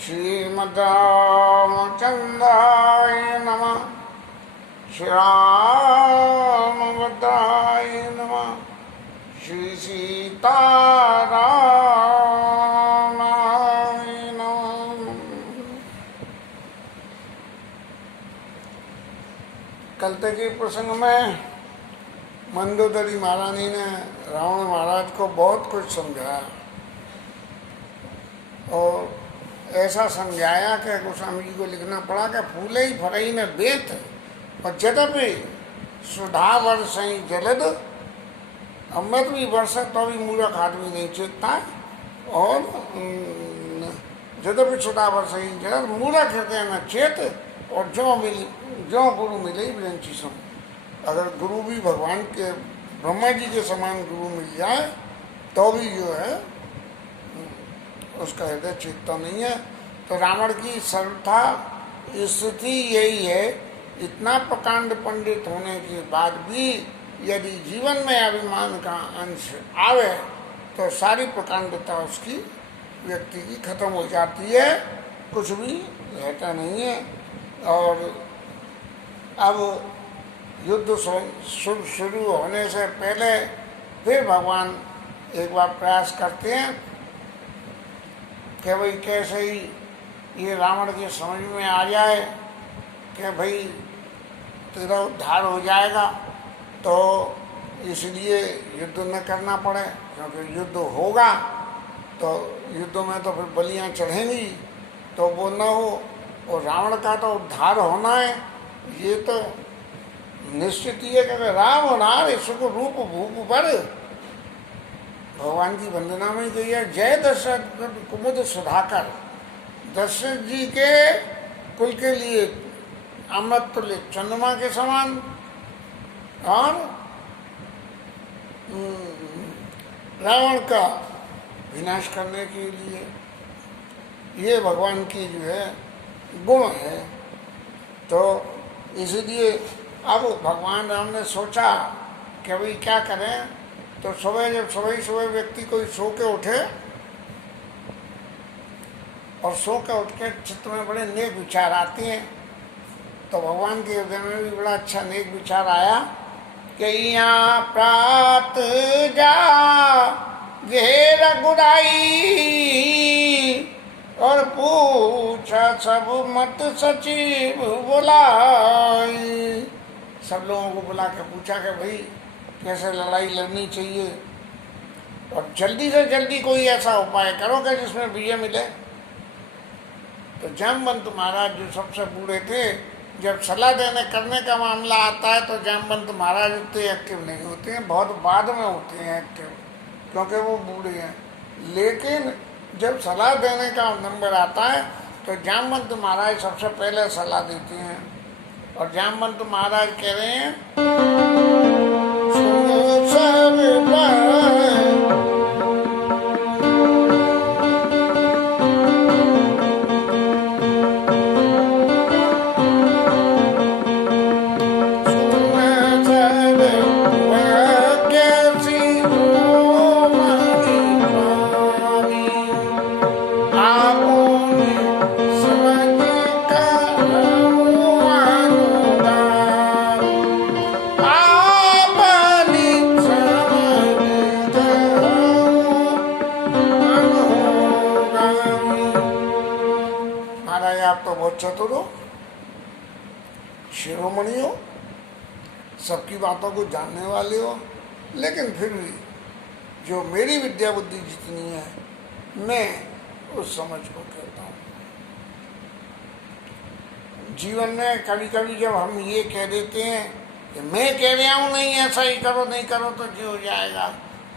श्रीमद्रामचन्द्राय नमः। श्रीरामभद्राय नमः। श्री सीतारामाय नमः। कल तक के प्रसंग में मंदोदरी महारानी ने रावण महाराज को बहुत कुछ समझाया और ऐसा समझाया कि गोस्वामी जी को लिखना पड़ा कि फूले ही फरई में बेत और यद्यपि सुधा वर्षई जलद, अमृत भी वर्षा तो भी मूर्ख आदमी नहीं चेतता और यद्यपि सुधा वर्षई जलद मूर्ख हृदय न चेत। और जो गुरु मिले विरंची सम, अगर गुरु भी भगवान के ब्रह्मा जी के समान गुरु मिल जाए तो भी जो है उसका हृदय चेतता नहीं है। तो रावण की सर्वथा स्थिति यही है, इतना प्रकांड पंडित होने के बाद भी यदि जीवन में अभिमान का अंश आवे तो सारी प्रकांडता उसकी व्यक्ति की खत्म हो जाती है, कुछ भी रहता नहीं है। और अब युद्ध शुरू होने से पहले फिर भगवान एक बार प्रयास करते हैं कि भाई कैसे ही ये रावण के समझ में आ जाए कि भाई तेरा उद्धार हो जाएगा, तो इसलिए युद्ध न करना पड़े, क्योंकि युद्ध होगा तो युद्ध में तो फिर बलियां चढ़ेंगी, तो वो न हो। और रावण का तो उद्धार होना है, ये तो निश्चित ही है कि राम नार सुख रूप भूप पर भगवान की वंदना में गई है। जय दशरथ कुमुद सुधाकर, दशरथ जी के कुल के लिए अमृत तुल्य चंद्रमा के समान और रावण का विनाश करने के लिए ये भगवान की जो है गुण है। तो इसीलिए अब भगवान राम ने सोचा कि भाई क्या करें, तो जब सुबह व्यक्ति कोई सो के उठे और सो के उठ के चित्त में बड़े नेक विचार आते हैं, तो भगवान के हृदय में भी बड़ा अच्छा नेक विचार आया कि यहाँ प्रात जा घेर गुराई और पूछा सब मत सचिव बुलाई। सब लोगों को बुला के पूछा कि भाई कैसे लड़ाई लड़नी चाहिए और जल्दी से जल्दी कोई ऐसा उपाय करो कि जिसमें विजय मिले। तो जामवंत महाराज जो सबसे बूढ़े थे, जब सलाह देने करने का मामला आता है तो जामवंत महाराज उतने एक्टिव नहीं होते हैं, बहुत बाद में होते हैं एक्टिव, क्योंकि वो बूढ़े हैं। लेकिन जब सलाह देने का नंबर आता है तो जामवंत महाराज सबसे पहले सलाह देते हैं। और जामवंत महाराज कह रहे हैं चतुर हो, शिरोमणि हो, सबकी बातों को जानने वाले हो, लेकिन फिर भी जो मेरी विद्या बुद्धि जितनी है मैं उस समझ को कहता हूँ। जीवन में कभी कभी जब हम ये कह देते हैं कि मैं कह रहा हूँ नहीं ऐसा ही करो, नहीं करो तो जो हो जाएगा,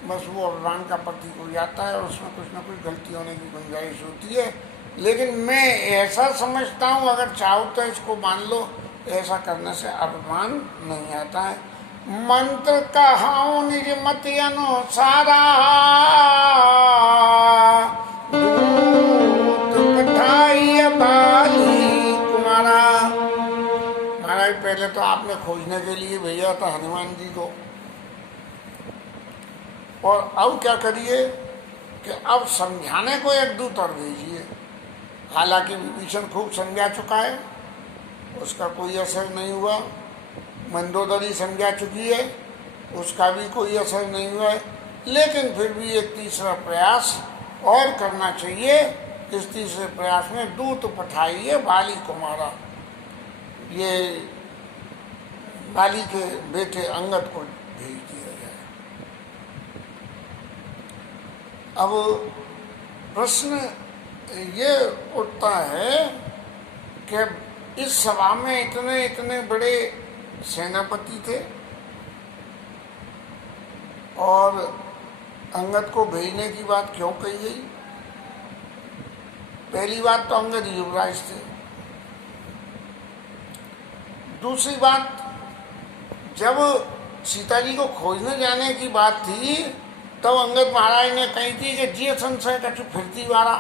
बस वो भगवान का प्रतीक हो जाता है और उसमें कुछ ना कुछ गलती होने की गुंजाइश होती है। लेकिन मैं ऐसा समझता हूँ, अगर चाहो तो इसको मान लो, ऐसा करने से अभिमान नहीं आता है। मंत्र कहाऊं निज मत अनुसारा, दूत पठाई बाली कुमारा। महाराज पहले तो आपने खोजने के लिए भेजा था हनुमान जी को, और अब क्या करिए कि अब समझाने को एक दूत और भेजिए। हालांकि विभीषण खूब समझा चुका है, उसका कोई असर नहीं हुआ। मंदोदरी समझा चुकी है, उसका भी कोई असर नहीं हुआ है। लेकिन फिर भी एक तीसरा प्रयास और करना चाहिए। इस तीसरे प्रयास में दूत पठाइए बाली को मारा, ये बाली के बेटे अंगद को भेज दिया जाए। अब प्रश्न ये उठता है कि इस सभा में इतने इतने बड़े सेनापति थे और अंगद को भेजने की बात क्यों कही गई? पहली बात तो अंगद युवराज थे। दूसरी बात, जब सीता जी को खोजने जाने की बात थी तब अंगद महाराज ने कही थी कि जी संशय कछु फिरती वाला।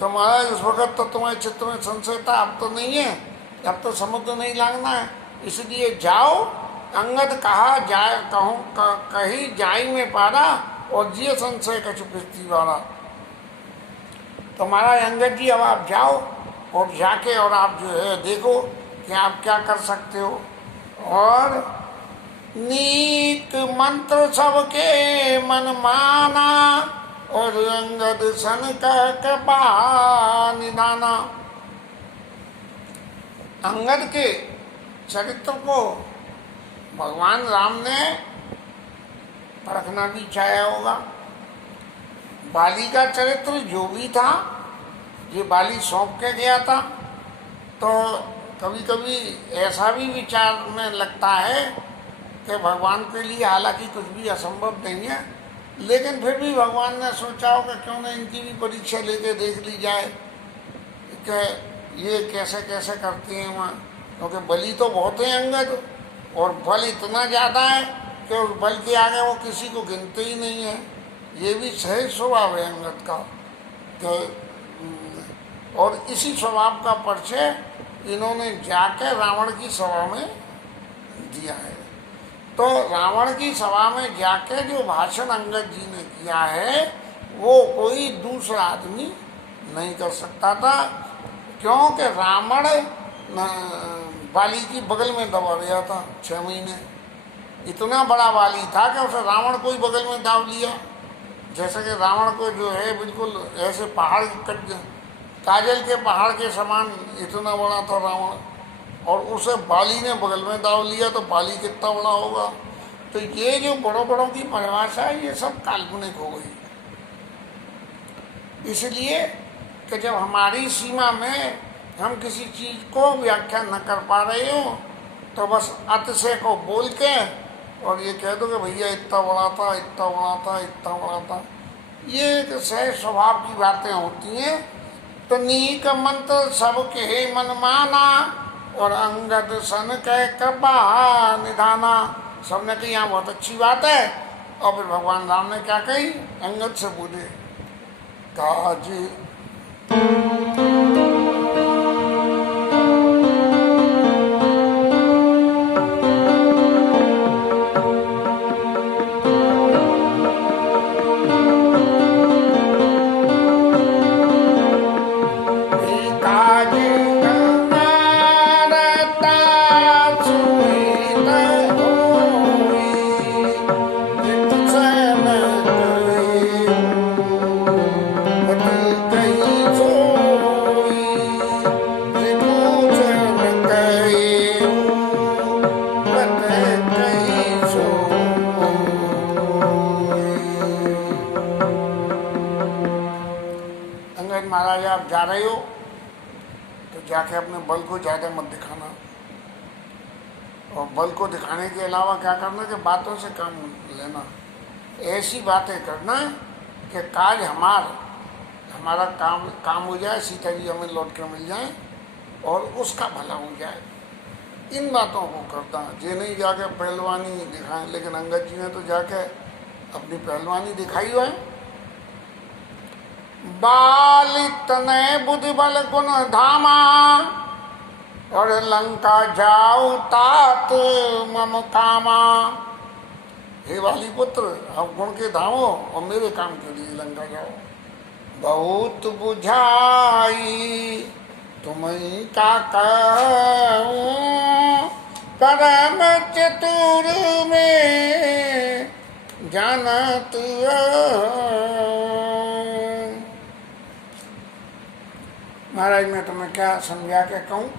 तो महाराज उस वक्त तो तुम्हारे चित्त में संशय था, अब तो नहीं है, अब तो समुद्र नहीं लांघना है, इसलिए जाओ। अंगद कहा जाए कहूँ कही जाई में पारा और जी संशय कछु फिरती वाला। तो महाराज अंगद जी अब आप जाओ और जाके और आप जो है देखो कि आप क्या कर सकते हो। और नीक मंत्र सबके मन माना और अंगद सन कह कृपा निधाना। अंगद के चरित्र को भगवान राम ने परखना भी चाहा होगा। बाली का चरित्र जो भी था, ये बाली सौंप के गया था। तो कभी कभी ऐसा भी विचार में लगता है कि भगवान के लिए हालांकि कुछ भी असंभव नहीं है, लेकिन फिर भी भगवान ने सोचा होगा क्यों ना इनकी भी परीक्षा लेके देख ली जाए कि ये कैसे कैसे करती हैं वहाँ। क्योंकि बलि तो बहुत है अंगद, और बल इतना ज़्यादा है कि उस बल के आगे वो किसी को गिनते ही नहीं है। ये भी सहज स्वभाव है अंगद का। तो और इसी स्वभाव का परिचय इन्होंने जाकर रावण की सभा में दिया है। तो रावण की सभा में जाके जो भाषण अंगद जी ने किया है वो कोई दूसरा आदमी नहीं कर सकता था, क्योंकि रावण बाली की बगल में दबा गया था 6 महीने। इतना बड़ा बाली था कि उसे रावण को ही बगल में दाब लिया। जैसे कि रावण को जो है बिल्कुल ऐसे पहाड़ काजल के पहाड़ के समान इतना बड़ा था रावण, और उसे बाली ने बगल में दाव लिया, तो बाली कितना बड़ा होगा। तो ये जो बड़ों बड़ों की परिभाषा है ये सब काल्पनिक हो गई। इसलिए कि जब हमारी सीमा में हम किसी चीज़ को व्याख्या न कर पा रहे हो तो बस अतिशय को बोल के और ये कह दो कि भैया इतना बड़ा था, इतना बड़ा था, इतना बड़ा था। ये एक सहज स्वभाव की बातें होती हैं। तो नीक मंत्र सबके मन माना और अंगद सन कह कृपा निधाना। सबने कही यहाँ बहुत अच्छी बात है। और फिर भगवान राम ने क्या कही, अंगद से बोले काज महाराज आप जा रहे हो तो जाके अपने बल को ज़्यादा मत दिखाना, और बल को दिखाने के अलावा क्या करना कि बातों से काम लेना। ऐसी बातें करना कि काज हमारा काम हो जाए, सीता जी हमें लौट कर मिल जाए और उसका भला हो जाए। इन बातों को करता, ये नहीं जाके पहलवानी दिखाएं। लेकिन अंगद जी ने तो जाके अपनी पहलवानी दिखाई हुआ है। बाल तनय बुद्धि बल गुण धामा और लंका जाओ तात मम कामा। हे वाली पुत्र, आप गुण के धामो और मेरे काम के लिए लंका जाओ। बहुत बुझाई, तुम्हें का कहूँ परम चतुर में जानत महाराज मैं तुम्हें क्या समझा के कहूँ,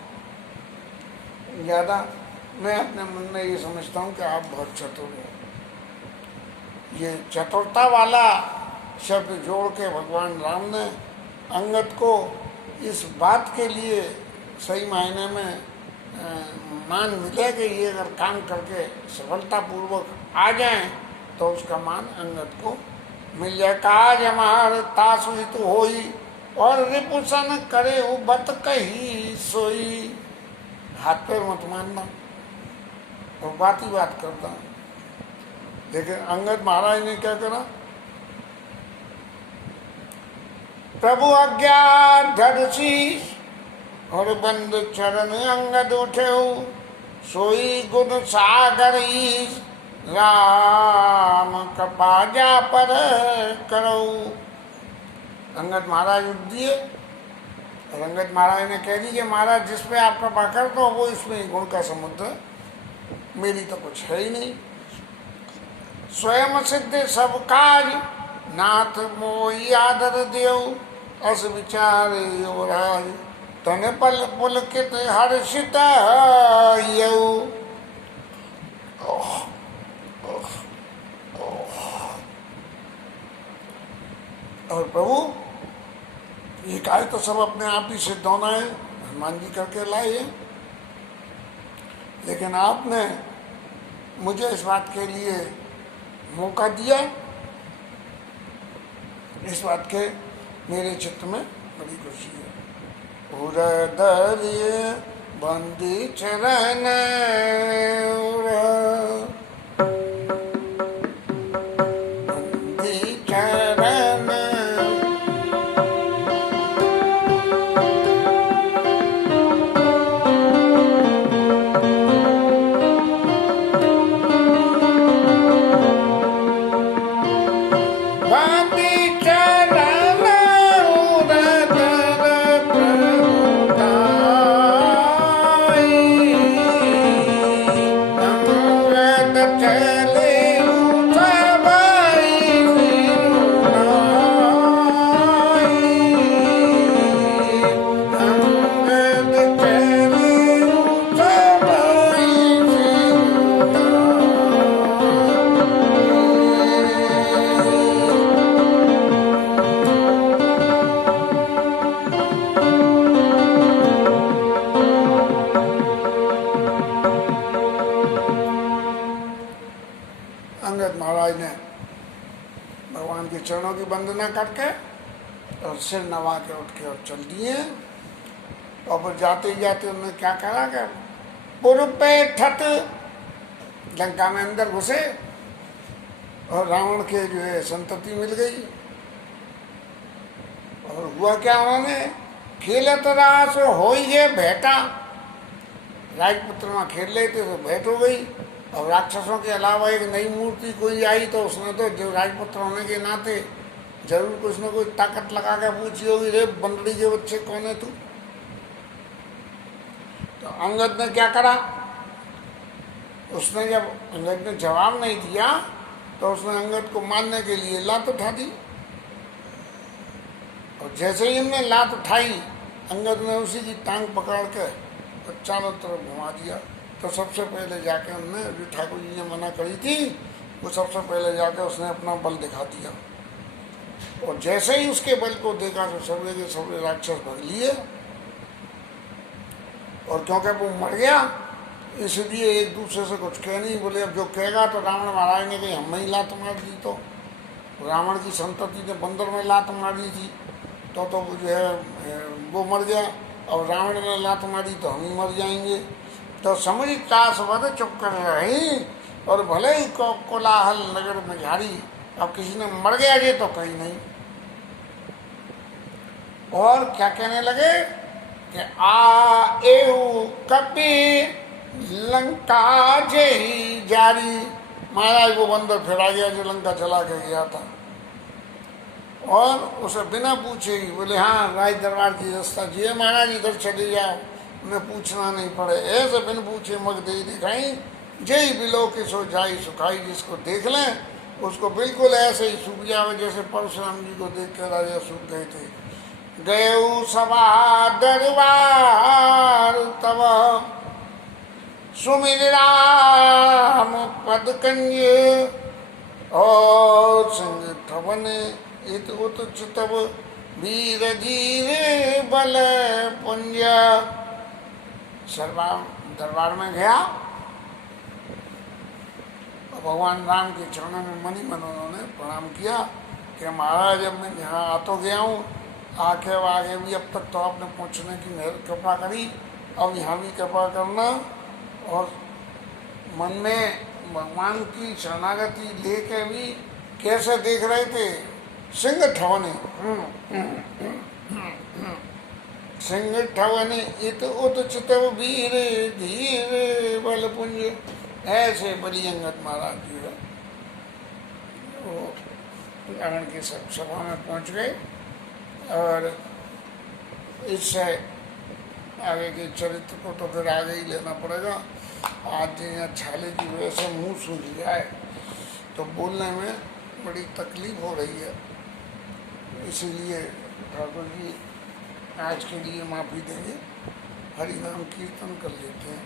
ज़्यादा मैं अपने मन में ये समझता हूँ कि आप बहुत चतुर हो। ये चतुरता वाला शब्द जोड़ के भगवान राम ने अंगद को इस बात के लिए सही मायने में मान मिले कि ये अगर काम करके सफलतापूर्वक आ जाएं तो उसका मान अंगद को मिल जाए। काज हमार तासु हित होई और रिपुसन करे वो बत कही सोई। हाथ पैर मत मानना और बात ही बात करता। लेकिन अंगद महाराज ने क्या करा, प्रभु आज्ञा धरसी और बंद चरण अंगद उठे सोई गुण सागर ईश राम कृपा जा पर करो। अंगद महाराज उठ दिए और अंगद महाराज ने कह दी कि महाराज जिस पे आप कृपा कर दो वो इसमें गुण का समुद्र, मेरी तो कुछ है ही नहीं। स्वयं सिद्ध सब काज नाथ मोहि आदर देव अस विचार युवराज तन पल पुलकित हर्षित यऊ। और प्रभु ये कार्य तो सब अपने आप ही सिद्ध होना है, हनुमान जी करके लाए हैं, लेकिन आपने मुझे इस बात के लिए मौका दिया, इस बात के मेरे चित्त में बड़ी खुशी है। उरदर्य बंदी चरण बंदी चरण चरणों की वंदना करके और सिर नवा के उठ के और चल दिए। और फिर जाते ही जाते उन्होंने क्या करा कि पूर्व पे ठट लंका में अंदर घुसे और रावण के जो है संतति मिल गई। और हुआ क्या, उन्होंने खेलत रास हो ही गए भेटा, राजपुत्र में खेल रहे थे तो भेंट हो गई। और राक्षसों के अलावा एक नई मूर्ति कोई आई तो उसने तो जो राजपुत्र होने के नाते जरूर कुछ न कुछ ताकत लगा के पूछी होगी, रे बंदड़ी के बच्चे कौन है तू। तो अंगद ने क्या करा, उसने जब अंगद ने जवाब नहीं दिया तो उसने अंगद को मारने के लिए लात उठा दी। और जैसे ही हमने लात उठाई अंगद ने उसी की टांग पकड़ के चारों तरफ घुमा दिया। तो सबसे पहले जाके उनने, जो ठाकुर जी ने मना करी थी, वो सबसे पहले जाके उसने अपना बल दिखा दिया। और जैसे ही उसके बल को देखा तो सबरे के सबरे राक्षस भाग लिए। और क्योंकि वो मर गया इसलिए एक दूसरे से कुछ कह नहीं बोले। अब जो कहेगा तो रावण महाराज ने कही हमें ही लात मार दी, तो रावण की संतति ने बंदर में लात मारी थी तो वो जो है वो मर गया। और रावण ने लात मारी तो हम ही मर जाएंगे। तो समझ चास वध चुप कर रही और भले ही कोलाहल नगर में झाड़ी। अब किसी ने मर गया ये तो कहीं नहीं। और क्या कहने लगे कि आ एऊ कपि लंका जही जारी। महाराज वो बंदर फिर आ गया जो लंका चला के गया था। और उसे बिना पूछे ही बोले हाँ राज दरबार की रास्ता जी है महाराज, इधर चले जाओ, उन्हें पूछना नहीं पड़े। ऐसे बिन पूछे मग दे दिखाई, जय बिलो के सो जाई सुखाई। जिसको देख लें उसको बिल्कुल ऐसे ही सूख जावे जैसे परशुराम जी को देख कर राजा सूख गए थे। गए सभा दरबार तब सुमिर राम पद कंज, और सिंह ठवन इत उत चितव वीर धीरे बल पुंज। दरबार में गया और भगवान राम के चरणों में मनी मन उन्होंने प्रणाम किया कि महाराज अब मैं यहाँ आ तो गया हूँ, आगे भी अब तक तो आपने पहुँचने की मेहर कृपा करी, अब यहाँ भी कृपा करना। और मन में भगवान की शरणागति लेके भी कैसे देख रहे थे, सिंह ठवने सिंह ठवने इत उत चितव वीर धीरे बल पुंज। ऐसे बलि अंगद महाराज जी वो रावण की सभा में पहुंच गए। और इससे आगे के चरित्र को तो फिर आगे ही लेना पड़ेगा। आज यहाँ छाले की वजह से मुंह सूझ जाए तो बोलने में बड़ी तकलीफ हो रही है, इसीलिए ठाकुर जी आज के लिए माफ़ी देंगे। हरि नाम कीर्तन कर लेते हैं।